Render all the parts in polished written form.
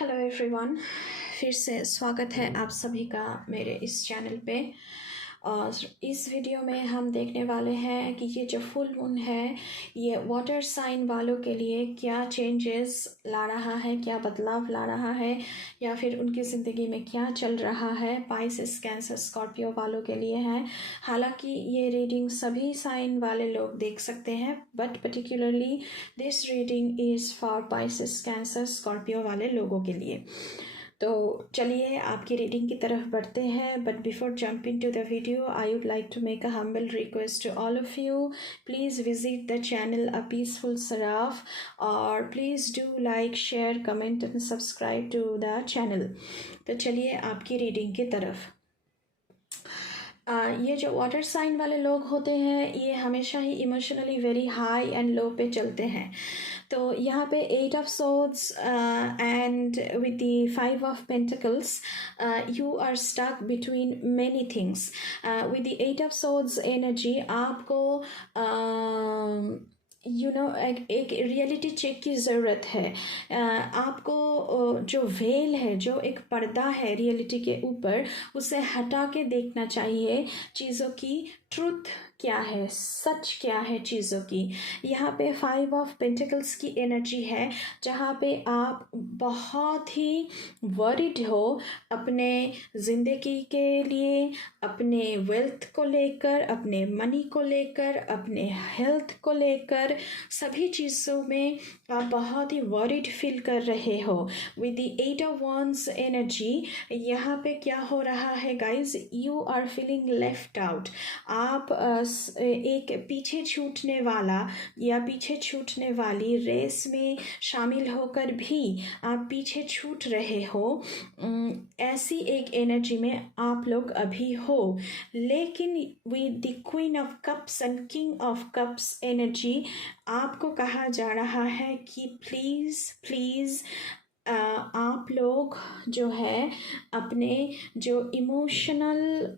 Hello everyone, फिर से स्वागत है आप सभी का मेरे इस चैनल पे। और इस वीडियो में हम देखने वाले हैं कि ये जो फुल मून है ये वाटर साइन वालों के लिए क्या चेंजेस ला रहा है, क्या बदलाव ला रहा है, या फिर उनकी ज़िंदगी में क्या चल रहा है। पाइसेस, कैंसर, स्कॉर्पियो वालों के लिए है। हालांकि ये रीडिंग सभी साइन वाले लोग देख सकते हैं, but particularly this reading is for Pisces, cancer, Scorpio वाले लोगों के लिए। तो चलिए आपकी रीडिंग की तरफ बढ़ते हैं। But before jumping to the video, I would like to make a humble request to all of you. Please visit the channel a peaceful Saraf, और please do like, share, comment and subscribe to the channel. तो चलिए आपकी reading की तरफ। ये जो water sign वाले लोग होते हैं ये हमेशा ही emotionally very high and low पे चलते हैं। तो यहाँ पे 8 of swords and with the 5 of pentacles, you are stuck between many things. With the 8 of swords energy आपको एक रियलिटी चेक की ज़रूरत है। आपको जो वेल है, जो एक पर्दा है रियलिटी के ऊपर, उसे हटा के देखना चाहिए। चीज़ों की ट्रुथ क्या है, सच क्या है चीज़ों की। यहाँ पे 5 ऑफ पेंटिकल्स की एनर्जी है, जहाँ पे आप बहुत ही वरीड हो अपने ज़िंदगी के लिए, अपने वेल्थ को लेकर, अपने मनी को लेकर, अपने हेल्थ को लेकर, सभी चीज़ों में आप बहुत ही वरीड फील कर रहे हो। With the 8 of wands energy यहाँ पे क्या हो रहा है guys, you are feeling left out. आप एक पीछे छूटने वाला या पीछे छूटने वाली रेस में शामिल होकर भी आप पीछे छूट रहे हो। ऐसी एक एनर्जी में आप लोग अभी हो। लेकिन with the queen of cups and king of cups energy आपको कहा जा रहा है कि प्लीज़ प्लीज़ आप लोग जो है अपने जो इमोशनल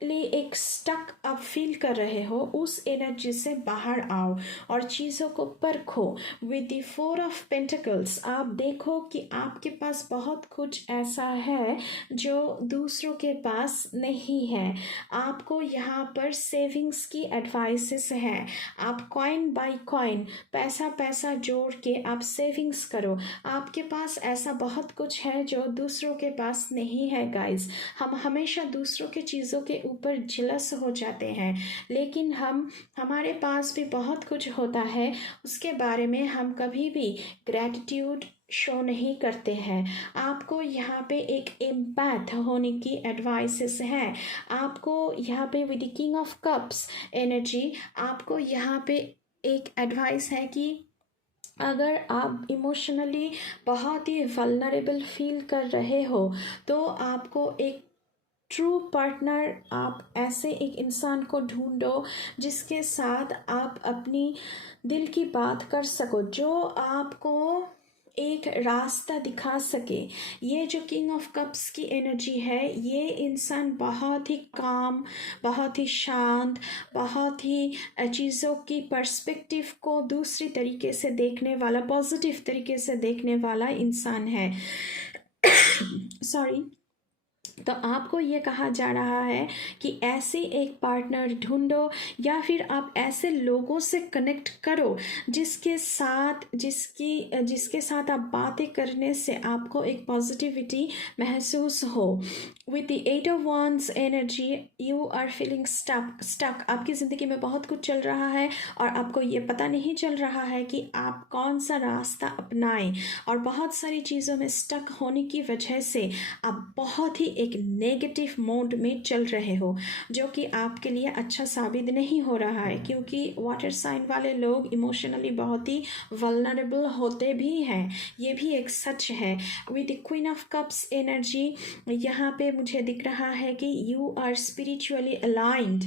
एक स्टक आप फील कर रहे हो उस एनर्जी से बाहर आओ और चीज़ों को परखो। विद द 4 ऑफ पेंटिकल्स आप देखो कि आपके पास बहुत कुछ ऐसा है जो दूसरों के पास नहीं है। आपको यहाँ पर सेविंग्स की एडवाइसेस है। आप कॉइन बाय कॉइन, पैसा पैसा जोड़ के आप सेविंग्स करो। आपके पास ऐसा बहुत कुछ है जो दूसरों के पास नहीं है गाइज। हम हमेशा दूसरों के चीज़ों के ऊपर जिलस हो जाते हैं, लेकिन हमारे पास भी बहुत कुछ होता है, उसके बारे में हम कभी भी ग्रैटिट्यूड शो नहीं करते हैं। आपको यहाँ पे एक एम्पैथ होने की एडवाइसेस है। आपको यहाँ पे with the king of cups energy आपको यहाँ पे एक एडवाइस है कि अगर आप इमोशनली बहुत ही वल्नरेबल फील कर रहे हो तो आपको एक ट्रू पार्टनर, आप ऐसे एक इंसान को ढूंढो जिसके साथ आप अपनी दिल की बात कर सको, जो आपको एक रास्ता दिखा सके। ये जो किंग ऑफ कप्स की एनर्जी है, ये इंसान बहुत ही काम, बहुत ही शांत, बहुत ही चीज़ों की पर्सपेक्टिव को दूसरी तरीके से देखने वाला, पॉजिटिव तरीके से देखने वाला इंसान है। सॉरी। तो आपको ये कहा जा रहा है कि ऐसे एक पार्टनर ढूंढो, या फिर आप ऐसे लोगों से कनेक्ट करो जिसके साथ आप बातें करने से आपको एक पॉजिटिविटी महसूस हो। With the 8 of wands energy you are feeling stuck. आपकी ज़िंदगी में बहुत कुछ चल रहा है और आपको ये पता नहीं चल रहा है कि आप कौन सा रास्ता अपनाएं, और बहुत सारी चीज़ों में स्टक होने की वजह से आप बहुत ही एक नेगेटिव मोड में चल रहे हो, जो कि आपके लिए अच्छा साबित नहीं हो रहा है, क्योंकि वाटर साइन वाले लोग इमोशनली बहुत ही वल्नरेबल होते भी हैं। ये भी एक सच है। With the queen of cups energy यहाँ पे मुझे दिख रहा है कि यू आर स्पिरिचुअली अलाइंड।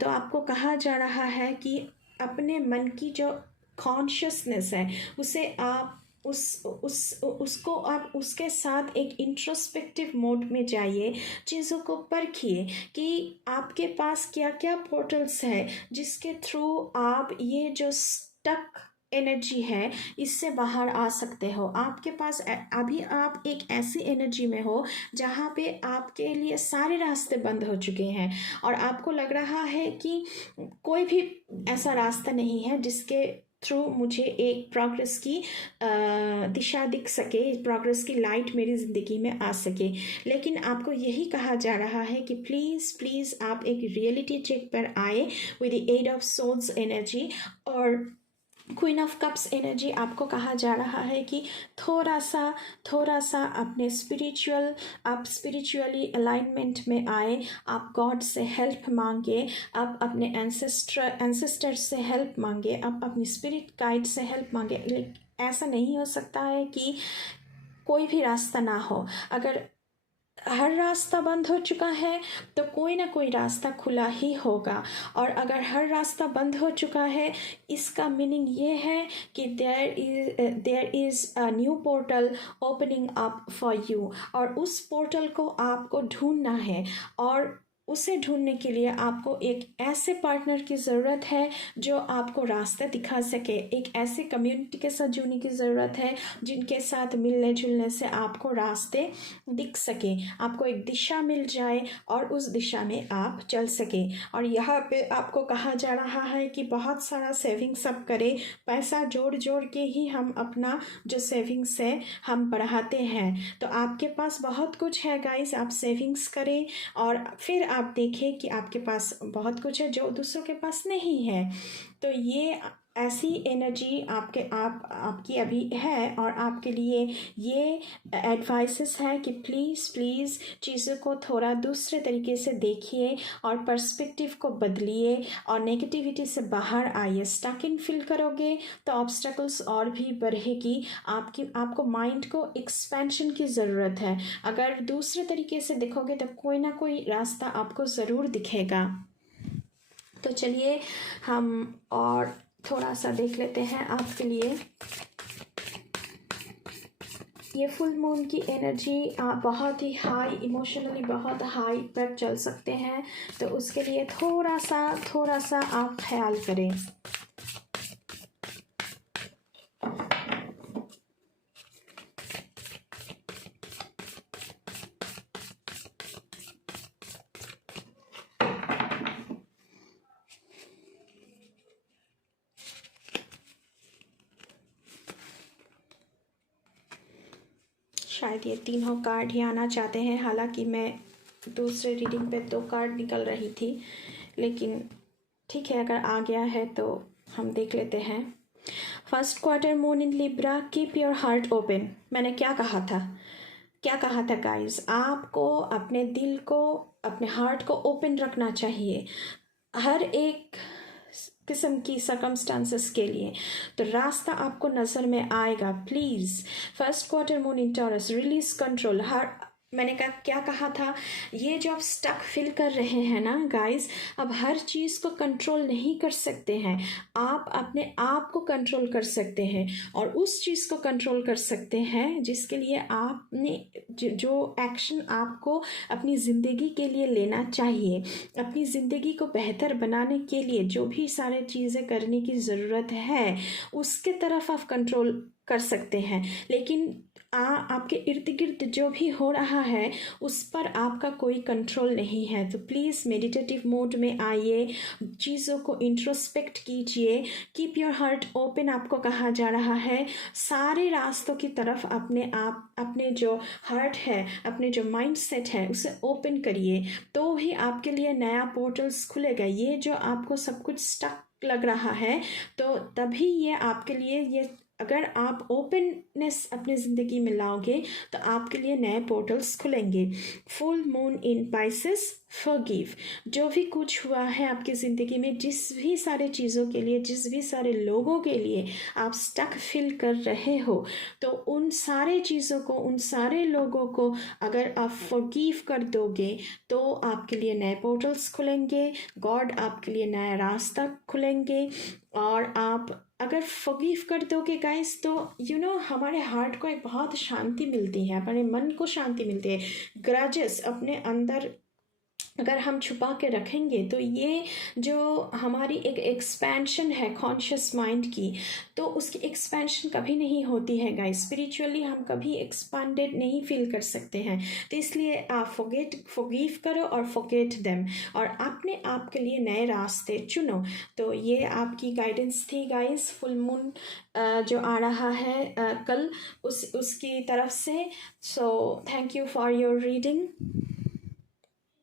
तो आपको कहा जा रहा है कि अपने मन की जो कॉन्शियसनेस है उसे आप उसको आप उसके साथ एक इंट्रोस्पेक्टिव मोड में जाइए। चीज़ों को परखिए कि आपके पास क्या क्या पोर्टल्स है जिसके थ्रू आप ये जो स्टक एनर्जी है, इससे बाहर आ सकते हो। आपके पास अभी आप एक ऐसी एनर्जी में हो जहाँ पे आपके लिए सारे रास्ते बंद हो चुके हैं और आपको लग रहा है कि कोई भी ऐसा रास्ता नहीं है जिसके थ्रू मुझे एक प्रोग्रेस की दिशा दिख सके, प्रोग्रेस की लाइट मेरी ज़िंदगी में आ सके। लेकिन आपको यही कहा जा रहा है कि प्लीज़ प्लीज़ आप एक रियलिटी चेक पर आए with the aid of souls energy और क्वीन ऑफ कप्स एनर्जी। आपको कहा जा रहा है कि थोड़ा सा अपने आप स्पिरिचुअली अलाइनमेंट में आए, आप गॉड से हेल्प मांगे, आप अपने एंसेस्टर से हेल्प मांगे, आप अपनी स्पिरिट गाइड से हेल्प मांगे। लेकिन ऐसा नहीं हो सकता है कि कोई भी रास्ता ना हो। अगर हर रास्ता बंद हो चुका है तो कोई ना कोई रास्ता खुला ही होगा, और अगर हर रास्ता बंद हो चुका है इसका मीनिंग ये है कि there is a new portal opening up for you, और उस पोर्टल को आपको ढूंढना है। और उसे ढूंढने के लिए आपको एक ऐसे पार्टनर की ज़रूरत है जो आपको रास्ता दिखा सके, एक ऐसे कम्युनिटी के साथ जुड़ने की ज़रूरत है जिनके साथ मिलने जुलने से आपको रास्ते दिख सके, आपको एक दिशा मिल जाए और उस दिशा में आप चल सके। और यहाँ पे आपको कहा जा रहा है कि बहुत सारा सेविंग्स आप करें, पैसा जोड़ जोड़ के ही हम अपना जो सेविंग्स है हम बढ़ाते हैं। तो आपके पास बहुत कुछ है गाइस, आप सेविंग्स करें और फिर आप देखें कि आपके पास बहुत कुछ है जो दूसरों के पास नहीं है। तो ये ऐसी एनर्जी आपकी अभी है, और आपके लिए ये एडवाइसेस है कि प्लीज़ प्लीज़ चीज़ों को थोड़ा दूसरे तरीके से देखिए और पर्सपेक्टिव को बदलिए और नेगेटिविटी से बाहर आइए। स्टक इन फील करोगे तो ऑब्स्टेकल्स और भी बढ़ेगी। आपको माइंड को एक्सपेंशन की ज़रूरत है। अगर दूसरे तरीके से देखोगे तो कोई ना कोई रास्ता आपको ज़रूर दिखेगा। तो चलिए हम और थोड़ा सा देख लेते हैं आपके लिए। ये फुल मून की एनर्जी बहुत ही हाई, इमोशनली बहुत हाई पर चल सकते हैं, तो उसके लिए थोड़ा सा आप ख्याल करें। शायद ये तीनों कार्ड ही आना चाहते हैं, हालांकि मैं दूसरे रीडिंग पे 2 कार्ड निकल रही थी, लेकिन ठीक है, अगर आ गया है तो हम देख लेते हैं। First quarter moon in Libra, keep your heart open. मैंने क्या कहा था गाइस, आपको अपने दिल को, अपने हार्ट को ओपन रखना चाहिए हर एक किस्म की सर्कमस्टांसेस के लिए, तो रास्ता आपको नज़र में आएगा। Please first quarter moon in taurus, release control. मैंने क्या कहा था, ये जो आप स्टक फील कर रहे हैं ना गाइस, अब हर चीज़ को कंट्रोल नहीं कर सकते हैं, आप अपने आप को कंट्रोल कर सकते हैं और उस चीज़ को कंट्रोल कर सकते हैं जिसके लिए आपने जो एक्शन आपको अपनी ज़िंदगी के लिए लेना चाहिए, अपनी ज़िंदगी को बेहतर बनाने के लिए जो भी सारे चीज़ें करने की ज़रूरत है उसके तरफ आप कंट्रोल कर सकते हैं। लेकिन आपके इर्द गिर्द जो भी हो रहा है उस पर आपका कोई कंट्रोल नहीं है। तो प्लीज़ मेडिटेटिव मोड में आइए, चीज़ों को इंट्रोस्पेक्ट कीजिए, कीप योर हार्ट ओपन आपको कहा जा रहा है। सारे रास्तों की तरफ अपने जो हार्ट है, अपने जो माइंड सेट है उसे ओपन करिए, तो ही आपके लिए नया पोर्टल्स खुलेगा। ये जो आपको सब कुछ स्टक लग रहा है तो तभी ये आपके लिए, ये अगर आप ओपननेस अपनी ज़िंदगी में लाओगे तो आपके लिए नए पोर्टल्स खुलेंगे। Full moon in Pisces, forgive. जो भी कुछ हुआ है आपकी ज़िंदगी में, जिस भी सारे चीज़ों के लिए, जिस भी सारे लोगों के लिए आप स्टक फील कर रहे हो, तो उन सारे चीज़ों को, उन सारे लोगों को अगर आप फॉरगिव कर दोगे तो आपके लिए नए पोर्टल्स खुलेंगे, गॉड आपके लिए नया रास्ता खुलेंगे। और आप अगर फॉरगिव कर दोगे गाइस तो हमारे हार्ट को एक बहुत शांति मिलती है, हमारे मन को शांति मिलती है। ग्रजेस अपने अंदर अगर हम छुपा के रखेंगे तो ये जो हमारी एक एक्सपेंशन है कॉन्शियस माइंड की, तो उसकी एक्सपेंशन कभी नहीं होती है गाइस। स्पिरिचुअली हम कभी एक्सपांडेड नहीं फील कर सकते हैं। तो इसलिए आप फॉरगिव करो और फॉरगेट देम, और अपने आप के लिए नए रास्ते चुनो। तो ये आपकी गाइडेंस थी गाइस, फुल मून जो आ रहा है कल, उसकी तरफ से। So thank you for your reading.